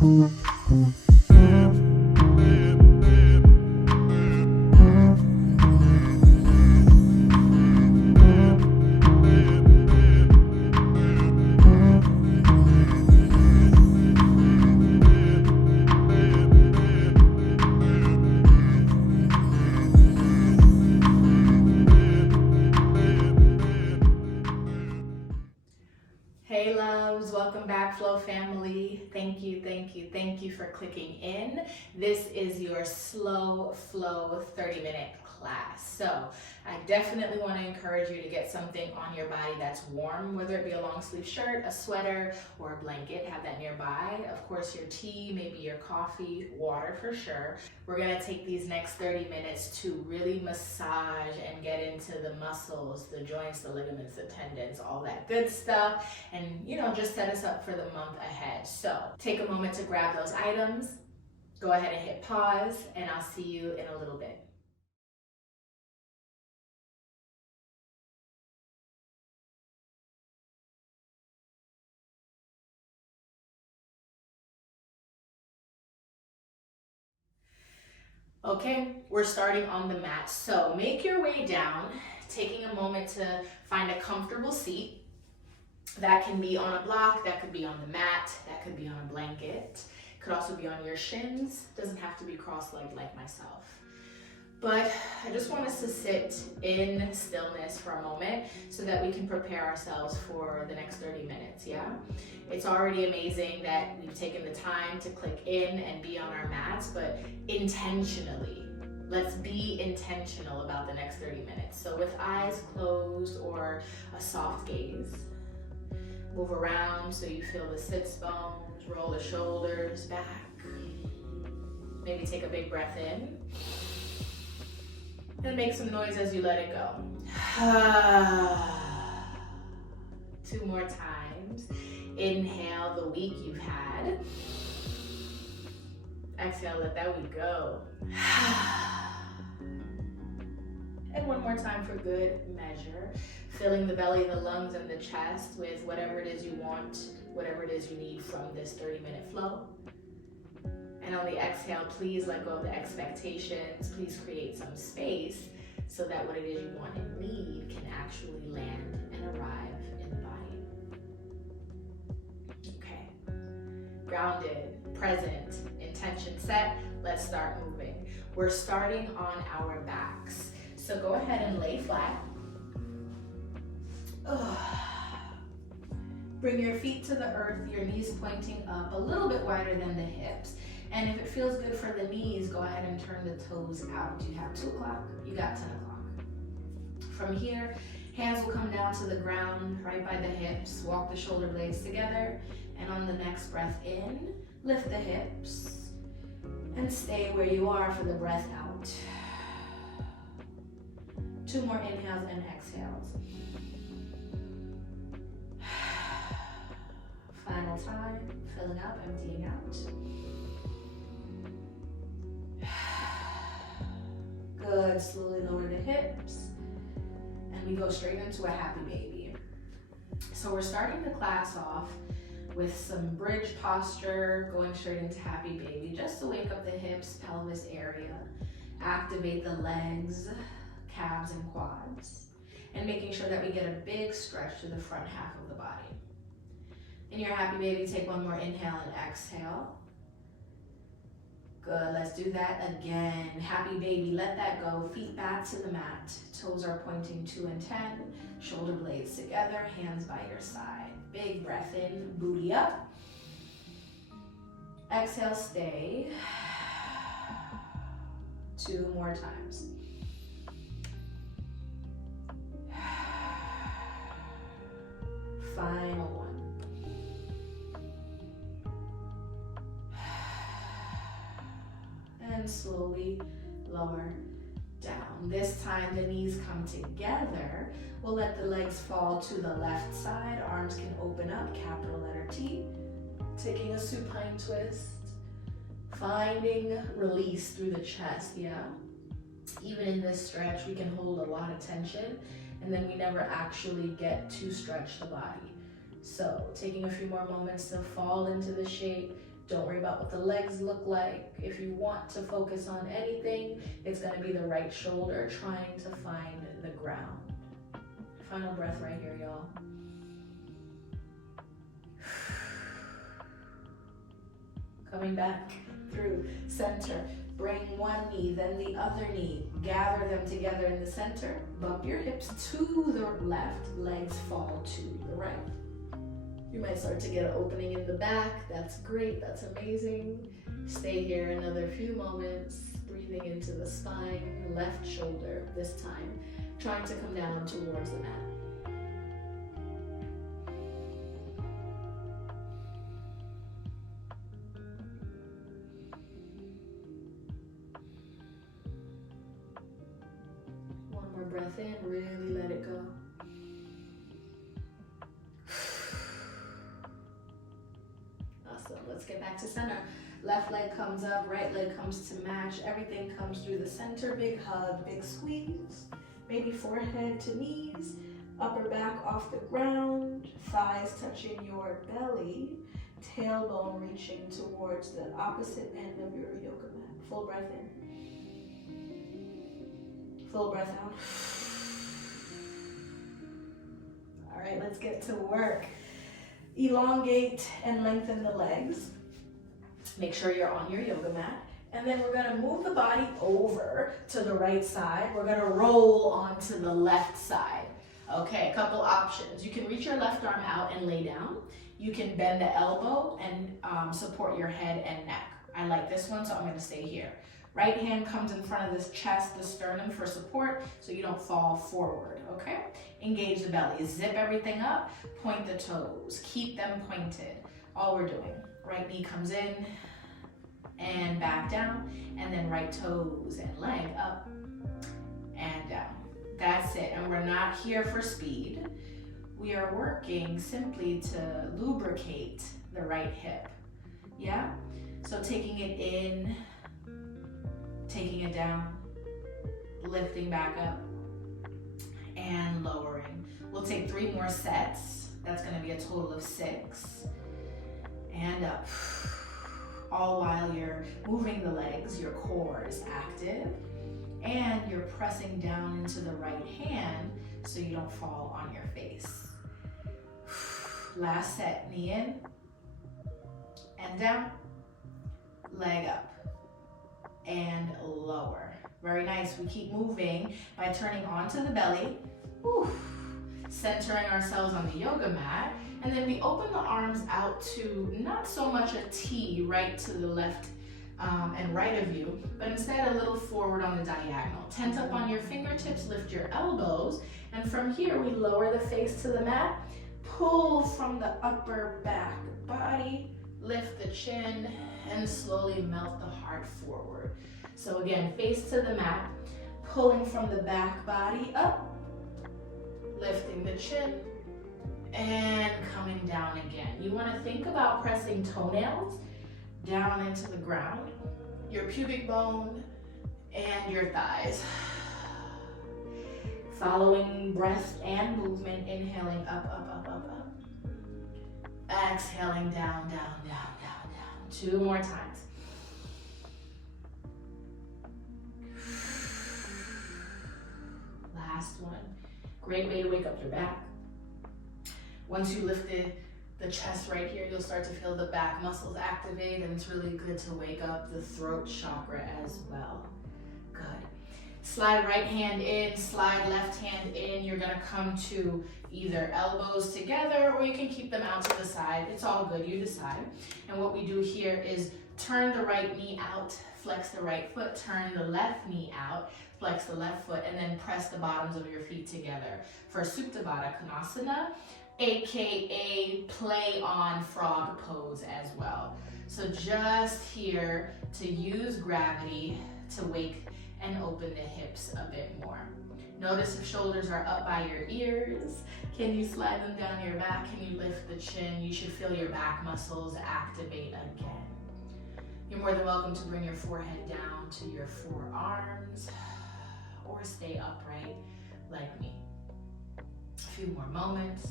Hey loves, welcome back Flow family. Thank you for clicking in. This is your slow flow 30-minute class. So I definitely want to encourage you to get something on your body that's warm, whether it be a long sleeve shirt, a sweater, or a blanket. Have that nearby. Of course, your tea, maybe your coffee, water for sure. We're going to take these next 30 minutes to really massage and get into the muscles, the joints, the ligaments, the tendons, all that good stuff, and just set us up for the month ahead. So take a moment to grab those items, go ahead and hit pause, and I'll see you in a little bit. Okay, we're starting on the mat. So make your way down, taking a moment to find a comfortable seat. That can be on a block, that could be on the mat, that could be on a blanket. Could also be on your shins, doesn't have to be cross-legged like myself. But I just want us to sit in stillness for a moment so that we can prepare ourselves for the next 30 minutes, yeah? It's already amazing that we've taken the time to click in and be on our mats, but intentionally, let's be intentional about the next 30 minutes. So with eyes closed or a soft gaze, move around so you feel the sits bones, roll the shoulders back. Maybe take a big breath in. And make some noise as you let it go. 2 more times. Inhale the week you've had. Exhale, let that week go. And 1 more time for good measure. Filling the belly, the lungs, and the chest with whatever it is you want, whatever it is you need from this 30-minute flow. And on the exhale, please let go of the expectations. Please create some space so that what it is you want and need can actually land and arrive in the body. Okay. Grounded, present, intention set. Let's start moving. We're starting on our backs. So go ahead and lay flat. Bring your feet to the earth, your knees pointing up a little bit wider than the hips. And if it feels good for the knees, go ahead and turn the toes out. You have 2 o'clock, you got 10 o'clock. From here, hands will come down to the ground, right by the hips. Walk the shoulder blades together. And on the next breath in, lift the hips. And stay where you are for the breath out. 2 more inhales and exhales. Final time, filling up, emptying out. Good, slowly lower the hips. And we go straight into a happy baby. So we're starting the class off with some bridge posture, going straight into happy baby, just to wake up the hips, pelvis area, activate the legs, calves and quads, and making sure that we get a big stretch to the front half of the body. In your happy baby, take 1 more inhale and exhale. Good, let's do that again. Happy baby, let that go. Feet back to the mat. Toes are pointing 2 and 10. Shoulder blades together, hands by your side. Big breath in, booty up. Exhale, stay. 2 more times. Final 1. And slowly lower down. This time the knees come together. We'll let the legs fall to the left side. Arms can open up, capital letter T. Taking a supine twist. Finding release through the chest, yeah? Even in this stretch, we can hold a lot of tension and then we never actually get to stretch the body. So taking a few more moments to fall into the shape, Don't worry about what the legs look like. If you want to focus on anything, it's gonna be the right shoulder trying to find the ground. Final breath right here, y'all. Coming back through center. Bring one knee, then the other knee. Gather them together in the center. Bump your hips to the left. Legs fall to the right. You might start to get an opening in the back. That's great, that's amazing. Stay here another few moments, breathing into the spine, left shoulder this time, trying to come down towards the mat. One more breath in, really let it go. Let's get back to center. Left leg comes up, right leg comes to match. Everything comes through the center. Big hug, big squeeze. Maybe forehead to knees. Upper back off the ground. Thighs touching your belly. Tailbone reaching towards the opposite end of your yoga mat. Full breath in. Full breath out. All right, let's get to work. Elongate and lengthen the legs. Make sure you're on your yoga mat. And then we're gonna move the body over to the right side. We're gonna roll onto the left side. Okay, a couple options. You can reach your left arm out and lay down. You can bend the elbow and support your head and neck. I like this one, so I'm gonna stay here. Right hand comes in front of this chest, the sternum for support, so you don't fall forward, okay? Engage the belly, zip everything up, point the toes, keep them pointed. All we're doing, right knee comes in and back down, and then right toes and leg up and down. That's it, and we're not here for speed. We are working simply to lubricate the right hip, yeah? So taking it in, taking it down, lifting back up, and lowering. We'll take 3 more sets. That's gonna be a total of 6. And up. All while you're moving the legs, your core is active, and you're pressing down into the right hand so you don't fall on your face. Last set, knee in, and down, leg up, and lower. Very nice. We keep moving by turning onto the belly, centering ourselves on the yoga mat, and then we open the arms out to not so much a T right to the left and right of you, but instead a little forward on the diagonal. Tent up on your fingertips, lift your elbows, and from here we lower the face to the mat, pull from the upper back body, lift the chin, and slowly melt the heart forward. So again, face to the mat, pulling from the back body up, lifting the chin, and coming down again. You want to think about pressing toenails down into the ground, your pubic bone, and your thighs. Following breath and movement, inhaling up, up, up, up, up. Exhaling down, down, down, down, down. 2 more times. Last one. Great way to wake up your back. Once you lifted the chest right here, you'll start to feel the back muscles activate, and it's really good to wake up the throat chakra as well. Good. Slide right hand in, slide left hand in. You're gonna come to either elbows together, or you can keep them out to the side. It's all good, you decide. And what we do here is turn the right knee out, flex the right foot, turn the left knee out, flex the left foot, and then press the bottoms of your feet together for Supta Baddha Konasana, AKA play on frog pose as well. So just here to use gravity to wake and open the hips a bit more. Notice if shoulders are up by your ears. Can you slide them down your back? Can you lift the chin? You should feel your back muscles activate again. You're more than welcome to bring your forehead down to your forearms or stay upright like me. A few more moments.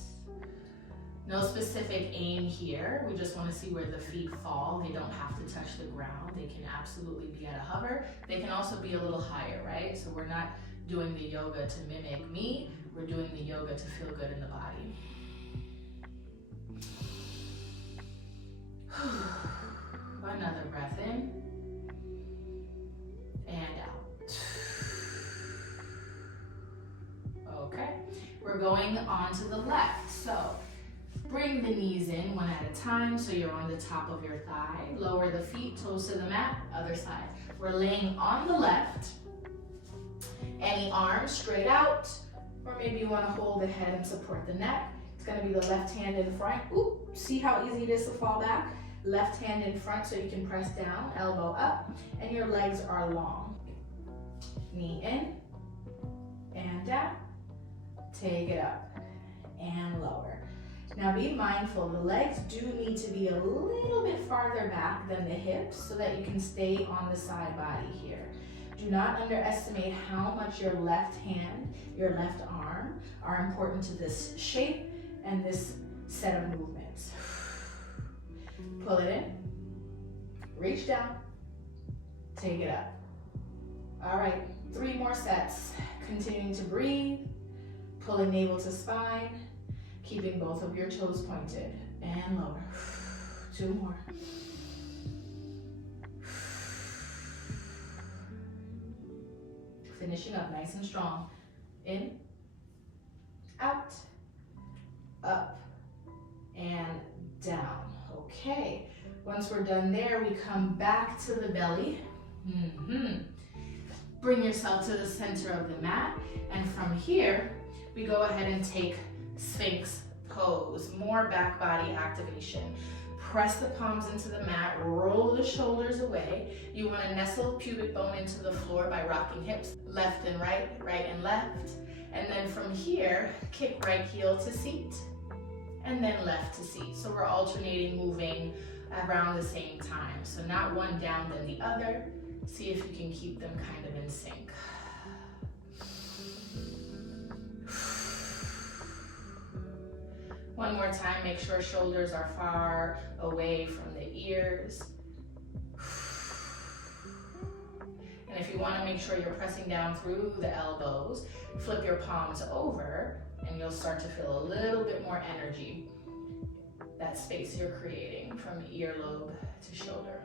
No specific aim here. We just want to see where the feet fall. They don't have to touch the ground. They can absolutely be at a hover. They can also be a little higher, right? So we're not doing the yoga to mimic me. We're doing the yoga to feel good in the body. Another breath in and out. Okay, we're going on to the left. So bring the knees in one at a time so you're on the top of your thigh. Lower the feet, toes to the mat, other side. We're laying on the left. Any arms straight out, or maybe you want to hold the head and support the neck. It's going to be the left hand in front. Ooh, see how easy it is to fall back? Left hand in front so you can press down, elbow up, and your legs are long. Knee in and down. Take it up and lower. Now be mindful, the legs do need to be a little bit farther back than the hips so that you can stay on the side body here. Do not underestimate how much your left hand, your left arm are important to this shape and this set of movements. Pull it in, reach down, take it up. All right, 3 more sets. Continuing to breathe, pulling navel to spine, keeping both of your toes pointed, and lower. 2 more. Finishing up nice and strong. In, out, up, and down. Okay, once we're done there, we come back to the belly. Bring yourself to the center of the mat, and from here, we go ahead and take Sphinx Pose, more back body activation. Press the palms into the mat, roll the shoulders away. You want to nestle pubic bone into the floor by rocking hips left and right, right and left. And then from here, kick right heel to seat, and then left to seat. So we're alternating, moving around the same time. So not one down then the other. See if you can keep them kind of in sync. One more time, make sure shoulders are far away from the ears. And if you want to make sure you're pressing down through the elbows, flip your palms over and you'll start to feel a little bit more energy. That space you're creating from earlobe to shoulder.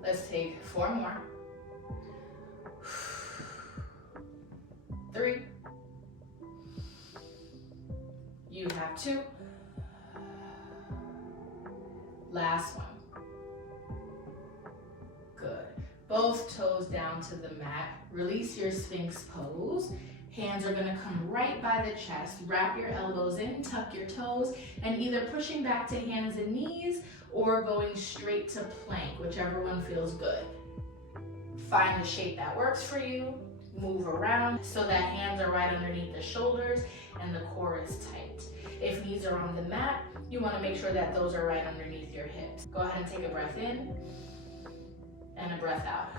Let's take 4 more. 3. You have 2. Last one. Good. Both toes down to the mat. Release your Sphinx Pose. Hands are gonna come right by the chest. Wrap your elbows in, tuck your toes, and either pushing back to hands and knees or going straight to plank, whichever one feels good. Find the shape that works for you. Move around so that hands are right underneath the shoulders and the core is tight. If knees are on the mat, you want to make sure that those are right underneath your hips. Go ahead and take a breath in and a breath out.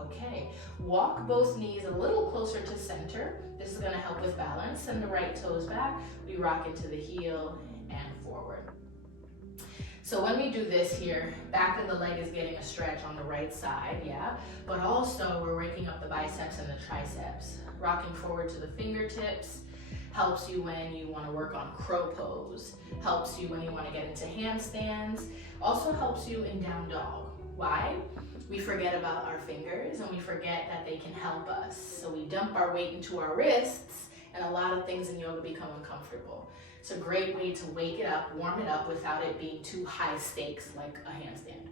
Okay, walk both knees a little closer to center. This is going to help with balance. Send the right toes back. We rock into the heel and forward. So when we do this here, back of the leg is getting a stretch on the right side, yeah? But also we're waking up the biceps and the triceps. Rocking forward to the fingertips helps you when you want to work on crow pose, helps you when you want to get into handstands, also helps you in down dog. Why? We forget about our fingers and we forget that they can help us. So we dump our weight into our wrists and a lot of things in yoga become uncomfortable. It's a great way to wake it up, warm it up without it being too high stakes like a handstand.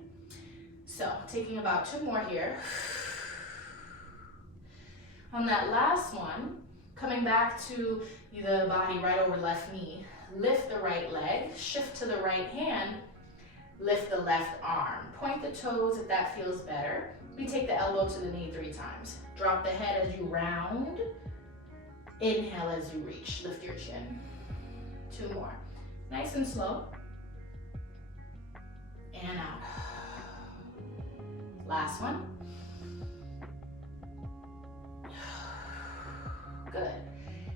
So taking about 2 more here. On that last one, coming back to the body right over left knee, lift the right leg, shift to the right hand, lift the left arm. Point the toes if that feels better. We take the elbow to the knee 3 times. Drop the head as you round. Inhale as you reach, lift your chin. 2 more. Nice and slow. And out. Last one. Good.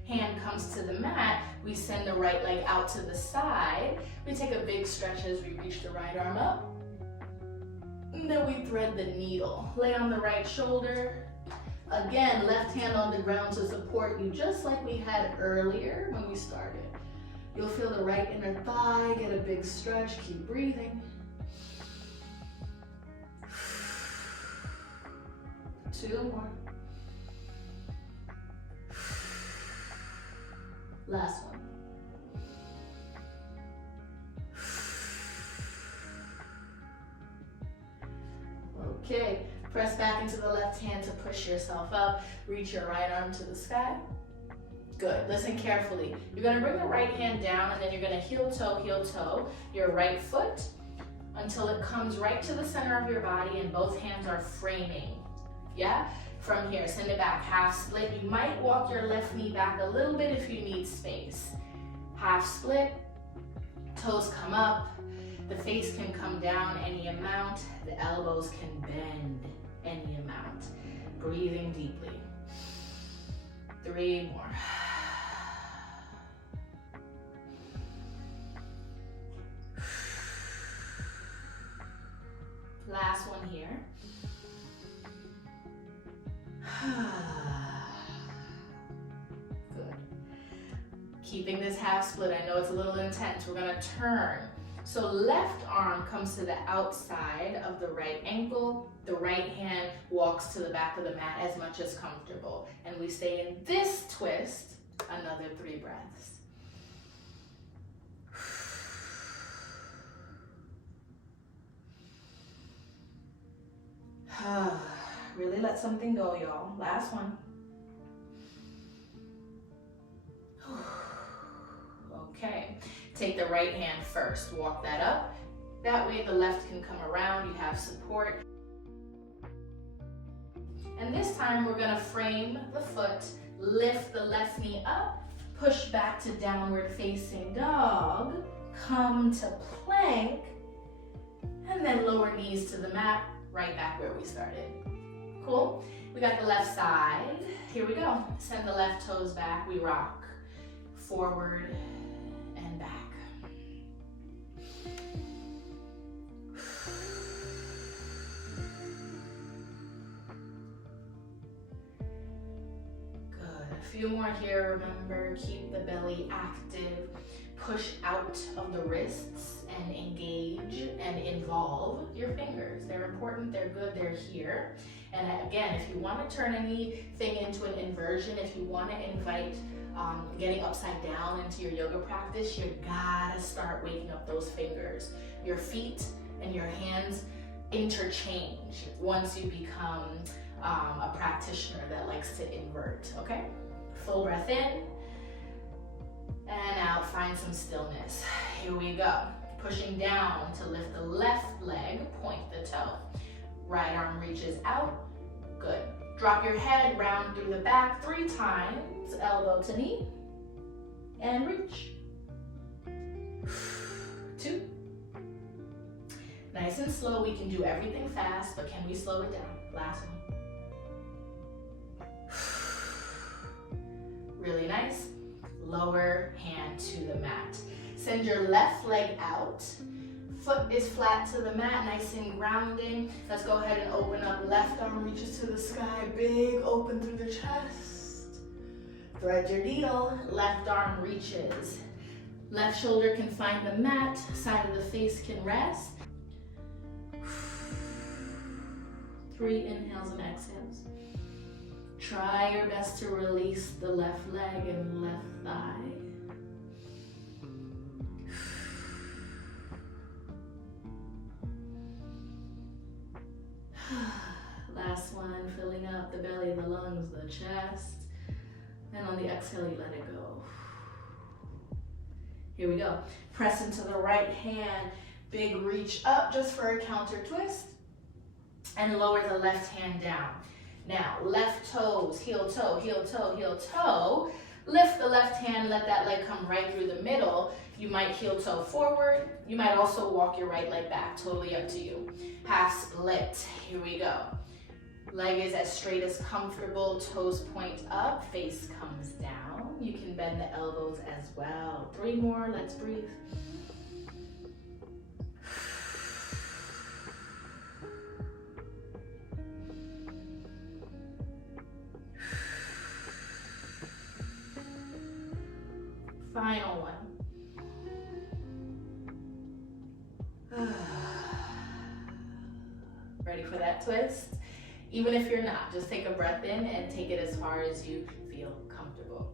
hand comes to the mat, we send the right leg out to the side. We take a big stretch as we reach the right arm up. And then we thread the needle. Lay on the right shoulder. Again, left hand on the ground to support you, just like we had earlier when we started. You'll feel the right inner thigh, get a big stretch, keep breathing. 2 more. Last one. Okay, press back into the left hand to push yourself up. Reach your right arm to the sky. Good, listen carefully. You're gonna bring the right hand down and then you're gonna heel toe your right foot until it comes right to the center of your body and both hands are framing. Yeah? From here, send it back, half split. You might walk your left knee back a little bit if you need space. Half split, toes come up, the face can come down any amount, the elbows can bend any amount. Breathing deeply. 3 more. Last one here. Good. Keeping this half split, I know it's a little intense. We're gonna turn. So left arm comes to the outside of the right ankle. The right hand walks to the back of the mat as much as comfortable. And we stay in this twist another 3 breaths. Really let something go, y'all. Last one. Okay, take the right hand first. Walk that up. That way the left can come around. You have support. And this time we're gonna frame the foot, lift the left knee up, push back to downward facing dog, come to plank, and then lower knees to the mat, right back where we started. Cool? We got the left side. Here we go. Send the left toes back. We rock forward and back. Good. A few more here. Remember, keep the belly active. Push out of the wrists and engage and involve your fingers. They're important, they're good, they're here. And again, if you want to turn anything into an inversion, if you want to invite getting upside down into your yoga practice, you gotta start waking up those fingers. Your feet and your hands interchange once you become a practitioner that likes to invert, okay? Full breath in. And out, find some stillness. Here we go. Pushing down to lift the left leg, point the toe. Right arm reaches out, good. Drop your head, round through the back 3 times, elbow to knee, and reach. 2. Nice and slow, we can do everything fast, but can we slow it down? Last one. Really nice. Lower hand to the mat. Send your left leg out. Foot is flat to the mat, nice and grounding. Let's go ahead and open up. Left arm reaches to the sky, big open through the chest. Thread your needle, left arm reaches. Left shoulder can find the mat, side of the face can rest. 3 inhales and exhales. Try your best to release the left leg and left thigh. Last one, filling up the belly, the lungs, the chest. And on the exhale, you let it go. Here we go. Press into the right hand, big reach up just for a counter twist. And lower the left hand down. Now, left toes, heel toe, heel toe, heel toe. Lift the left hand, let that leg come right through the middle. You might heel toe forward. You might also walk your right leg back, totally up to you. Half split, here we go. Leg is as straight as comfortable, toes point up, face comes down. You can bend the elbows as well. 3 more, let's breathe. Final one. Ready for that twist? Even if you're not, just take a breath in and take it as far as you feel comfortable.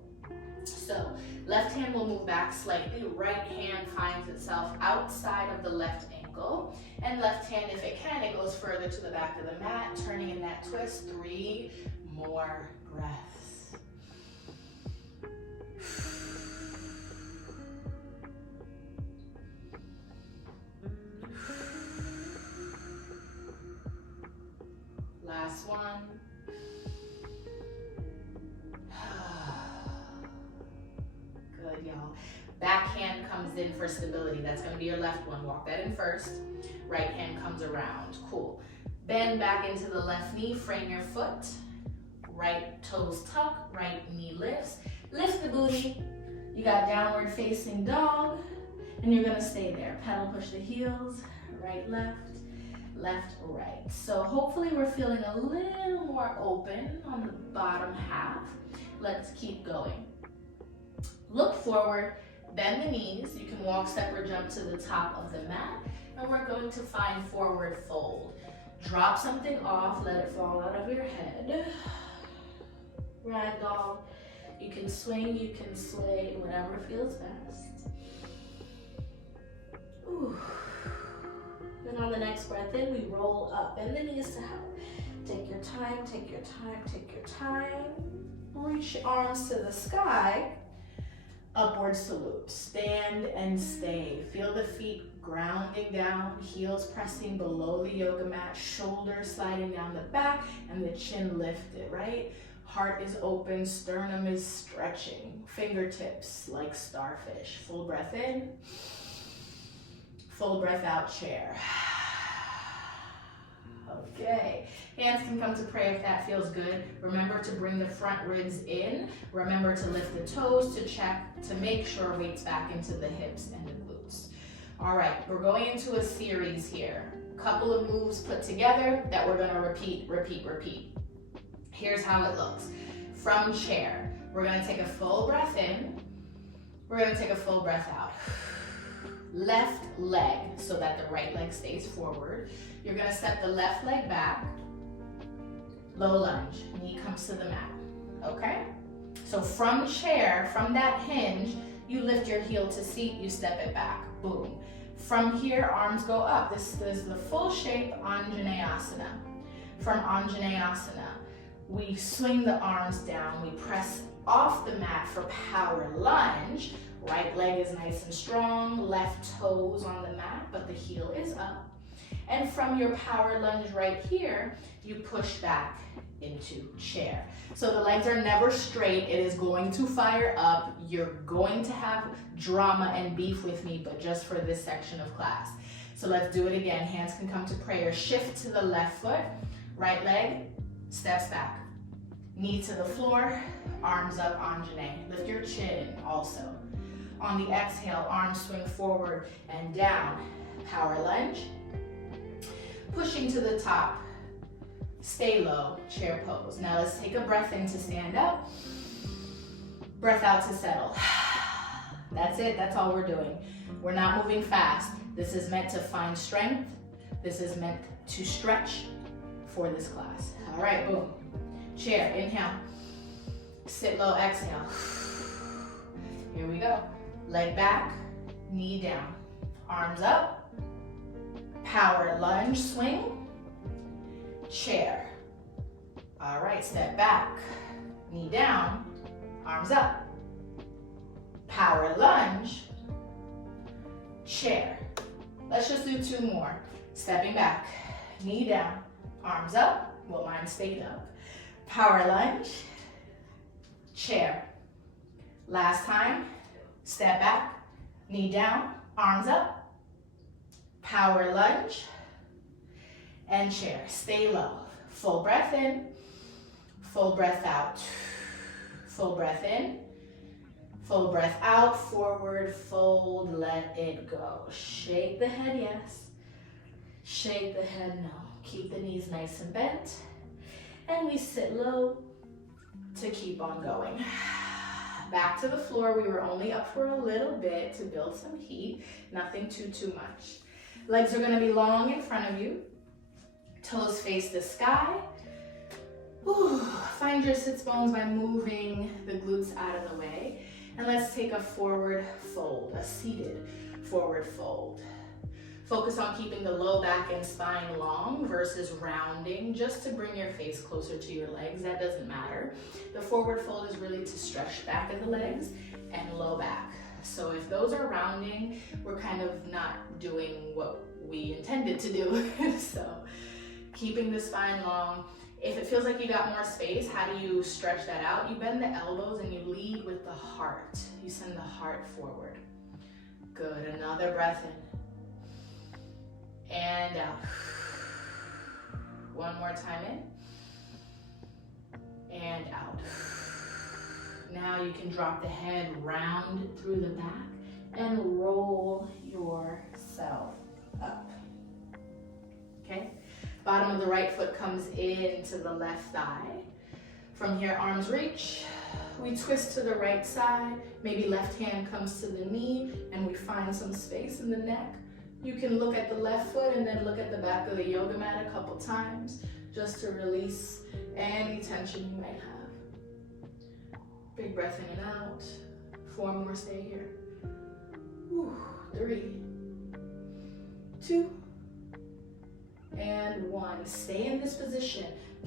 So left hand will move back slightly. Right hand finds itself outside of the left ankle. And left hand, if it can, it goes further to the back of the mat, turning in that twist. 3 more breaths. Last one. Good, y'all. Back hand comes in for stability. That's going to be your left one. Walk that in first. Right hand comes around. Cool. Bend back into the left knee. Frame your foot. Right toes tuck. Right knee lifts. Lift the booty. You got downward facing dog. And you're going to stay there. Pedal push the heels. Right, left. Left, right. So hopefully we're feeling a little more open on the bottom half. Let's keep going. Look forward, bend the knees. You can walk, step, or jump to the top of the mat. And we're going to find forward fold. Drop something off, let it fall out of your head. Ragdoll. You can swing, you can sway, whatever feels best. Ooh. Then on the next breath in, we roll up. Bend the knees to help. Take your time, take your time, take your time. Reach your arms to the sky. Upward salute. Stand and stay. Feel the feet grounding down, heels pressing below the yoga mat, shoulders sliding down the back, and the chin lifted, right? Heart is open, sternum is stretching. Fingertips like starfish. Full breath in. Full breath out, chair. Okay, hands can come to prayer if that feels good. Remember to bring the front ribs in. Remember to lift the toes to check, to make sure weight's back into the hips and the glutes. All right, we're going into a series here. Couple of moves put together that we're gonna repeat, repeat, repeat. Here's how it looks. From chair, we're gonna take a full breath in. We're gonna take a full breath out. Left leg, so that the right leg stays forward. You're gonna step the left leg back, low lunge, knee comes to the mat, okay? So from chair, from that hinge, you lift your heel to seat, you step it back, boom. From here, arms go up. This is the full shape Anjaneyasana. From Anjaneyasana, we swing the arms down, we press off the mat for power lunge. Right leg is nice and strong, left toes on the mat, but the heel is up. And from your power lunge right here, you push back into chair. So the legs are never straight. It is going to fire up. You're going to have drama and beef with me, but just for this section of class. So let's do it again. Hands can come to prayer. Shift to the left foot. Right leg steps back. Knee to the floor, arms up, Anjane. Lift your chin also. On the exhale, arms swing forward and down. Power lunge. Pushing to the top. Stay low, chair pose. Now let's take a breath in to stand up. Breath out to settle. That's it, that's all we're doing. We're not moving fast. This is meant to find strength. This is meant to stretch for this class. All right, boom. Chair, inhale. Sit low, exhale. Here we go. Leg back, knee down. Arms up. Power lunge, swing. Chair. All right, step back. Knee down, arms up. Power lunge. Chair. Let's just do 2 more. Stepping back, knee down, arms up. Well, mine stayed up. Power lunge. Chair. Last time. Step back, knee down, arms up, power lunge, and chair. Stay low. Full breath in, full breath out. Full breath in, Full breath out, forward, fold, let it go. Shake the head, yes. Shake the head, no. Keep the knees nice and bent. And we sit low to keep on going. Back to the floor. We were only up for a little bit to build some heat. Nothing too much. Legs are gonna be long in front of you. Toes face the sky. Ooh, find your sits bones by moving the glutes out of the way. And let's take a forward fold, a seated forward fold. Focus on keeping the low back and spine long versus rounding, just to bring your face closer to your legs. That doesn't matter. The forward fold is really to stretch back of the legs and low back. So if those are rounding, we're kind of not doing what we intended to do. So keeping the spine long. If it feels like you got more space, how do you stretch that out? You bend the elbows and you lead with the heart. You send the heart forward. Good, another breath in. And out. One more time in. And out. Now you can drop the head round through the back and roll yourself up. Okay? Bottom of the right foot comes into the left thigh. From here, arms reach. We twist to the right side. Maybe left hand comes to the knee and we find some space in the neck. You can look at the left foot and then look at the back of the yoga mat a couple times just to release any tension you might have. Big breath in and out. 4 more, stay here. 3, 2, and 1. Stay in this position.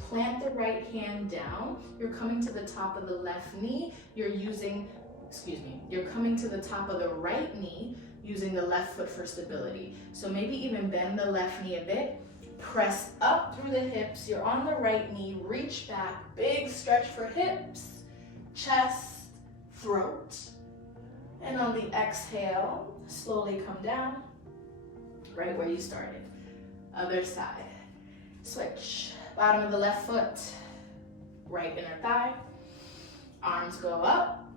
Plant the right hand down. You're coming to the top of the left knee. You're coming to the top of the right knee using the left foot for stability. So maybe even bend the left knee a bit. Press up through the hips. You're on the right knee. Reach back. Big stretch for hips, chest, throat. And on the exhale, slowly come down right where you started. Other side. Switch. Bottom of the left foot, right inner thigh. Arms go up,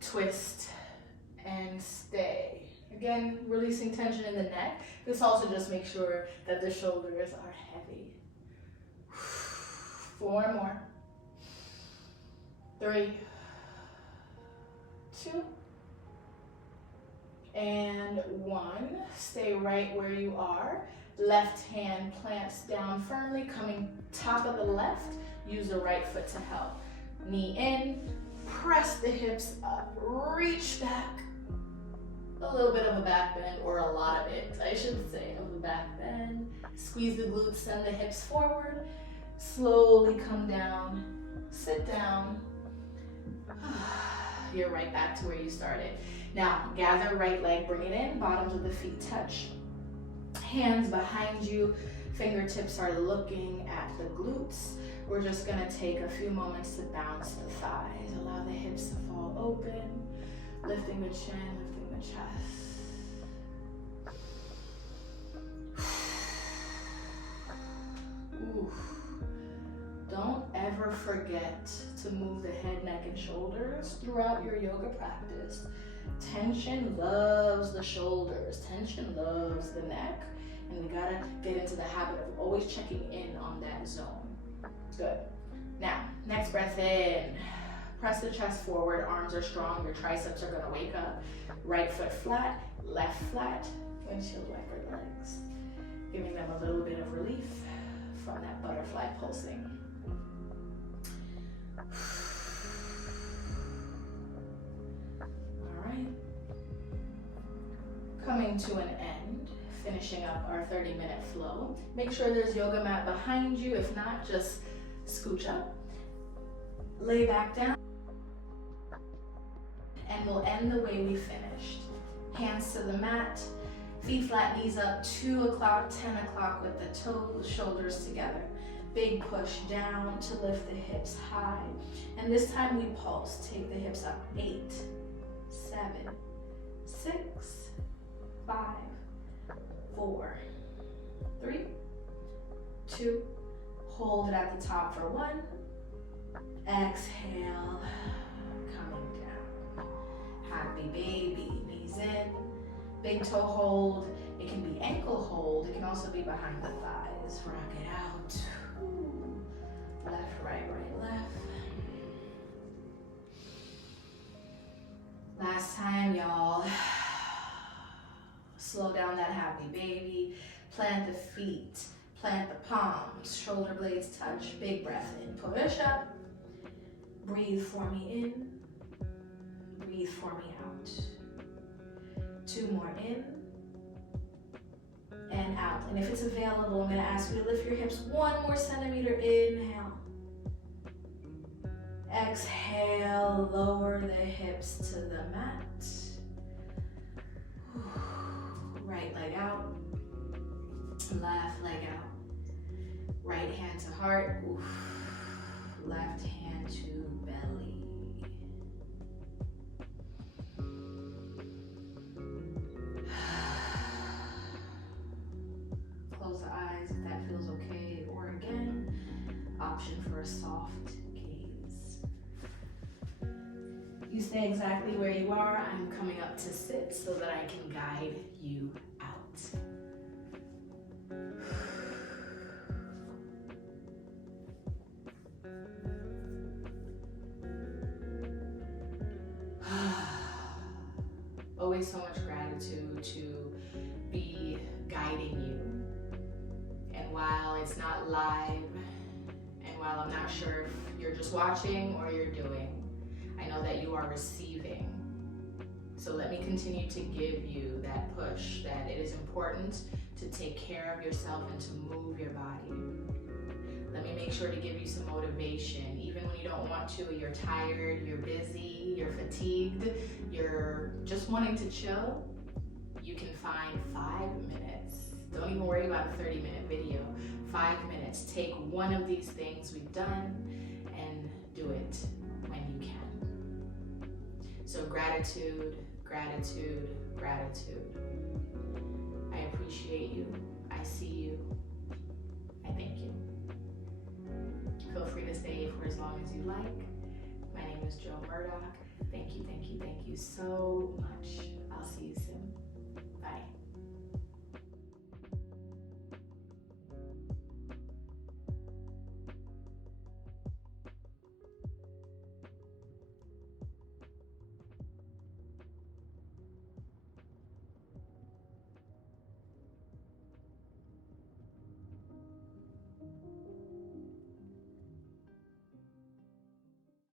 twist, and stay. Again, releasing tension in the neck. This also just makes sure that the shoulders are heavy. 4 more. 3, 2, and 1. Stay right where you are. Left hand plants down firmly, coming top of the left. Use the right foot to help. Knee in, press the hips up, reach back. A little bit of a back bend, or a lot of it, I should say, of a back bend. Squeeze the glutes, send the hips forward. Slowly come down, sit down. You're right back to where you started. Now, gather right leg, bring it in, bottoms of the feet touch. Hands behind you, fingertips are looking at the glutes. We're just gonna take a few moments to bounce the thighs. Allow the hips to fall open, lifting the chin, lifting the chest. Ooh. Don't ever forget to move the head, neck, and shoulders throughout your yoga practice. Tension loves the shoulders, tension loves the neck, and we gotta get into the habit of always checking in on that zone. Good. Now, next breath in. Press the chest forward, arms are strong, your triceps are gonna wake up. Right foot flat, left flat, windshield wiper legs. Giving them a little bit of relief from that butterfly pulsing. Coming to an end, finishing up our 30-minute flow. Make sure there's yoga mat behind you. If not, just scooch up, lay back down, and we'll end the way we finished. Hands to the mat, feet flat, knees up, 2 o'clock, 10 o'clock with the toes, shoulders together. Big push down to lift the hips high. And this time we pulse, take the hips up, 8, 7, 6, 5, 4, 3, 2, hold it at the top for 1, exhale, coming down. happy baby. Knees in, big toe hold. It can be ankle hold. It can also be behind the thighs. Rock it out. Ooh. Left, right, left. Last time, y'all. Slow down that happy baby. Plant the feet. Plant the palms. Shoulder blades touch. Big breath in. Push up. Breathe for me in. Breathe for me out. 2 more in and out. And if it's available, I'm going to ask you to lift your hips 1 more centimeter. Inhale. Exhale, lower the hips to the mat. Right leg out. Left leg out. Right hand to heart. Left hand to belly. Close the eyes if that feels okay, or again, option for a soft gaze. You stay exactly where you are. I'm coming up to sit so that I can guide you out. Always so much gratitude to be guiding you. And while it's not live, and while I'm not sure if you're just watching or you're doing, I know that you are receiving. So let me continue to give you that push that it is important to take care of yourself and to move your body. Let me make sure to give you some motivation. Even when you don't want to, you're tired, you're busy, you're fatigued, you're just wanting to chill, you can find 5 minutes. Don't even worry about a 30-minute video. 5 minutes. Take one of these things we've done and do it when you can. So gratitude, gratitude, gratitude. I appreciate you. I see you. I thank you. Feel free to stay for as long as you like. My name is Jo Murdock. Thank you, thank you, thank you so much. I'll see you soon. Bye.